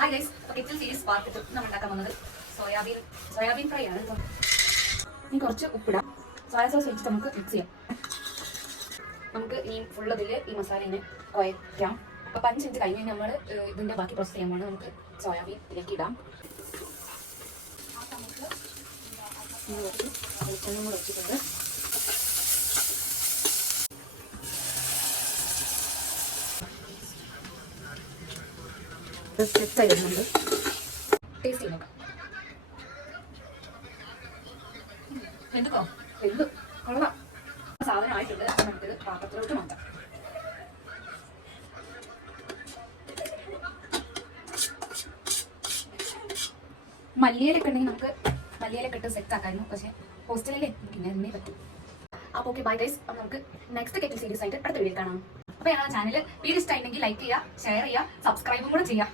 Hi guys, kitchen series part 2 നമ്മൾ ഉണ്ടാക്കാൻ വന്നത് സോയാബീൻ ഫ്രൈ ആണ്. ഇനി കുറച്ച് ഉപ്പിടാം. സോയാ സോസ് വെച്ചിട്ട് നമുക്ക് മിക്സ് ചെയ്യാം. നമുക്ക് ഈ ഫുള്ളതിൽ ഈ മസാലനെ കുഴയ്ക്കാം. അപ്പോൾ 5 മിനിറ്റ് കഴിഞ്ഞ് നമ്മൾ ഇതിൻ്റെ ബാക്കി പ്രോസസ് ചെയ്യാൻ വേണ്ടി നമുക്ക് സോയാബീൻ ഇതിലേക്ക് ഇടാം. നമുക്ക് വെളിച്ചെണ്ണ കൂടെ വെച്ചിട്ടുണ്ട്. സെറ്റായി വരുന്നുണ്ട്. ടേസ്റ്റ് ചെയ്ത് നോക്കാം. എന്തുക്കോ എന്ത് കൊള്ളാം. സാധനം ആയിട്ടുണ്ട്. നമുക്കിത് പാത്രത്തിലോട്ട് മാറ്റാം. മല്ലിയിലൊക്കെ ഉണ്ടെങ്കിൽ നമുക്ക് മല്ലിയിലൊക്കെ ഇട്ട് സെറ്റ് ആക്കായിരുന്നു. പക്ഷേ ഹോസ്റ്റലിലേ നമുക്ക് ഇങ്ങനെ പറ്റും. അപ്പോൾ ഓക്കെ, ബൈ ഗൈസ്. അപ്പോൾ നമുക്ക് നെക്സ്റ്റ് കെറ്റിൽ സീരീസ് ആയിട്ട് അടുത്ത വീഡിയോ കാണാം. അപ്പോൾ ഞങ്ങളുടെ ചാനൽ വീഡിയോ ഇഷ്ടമായിട്ടുണ്ടെങ്കിൽ ലൈക്ക് ചെയ്യുക, ഷെയർ ചെയ്യുക, സബ്സ്ക്രൈബും കൂടെ ചെയ്യുക.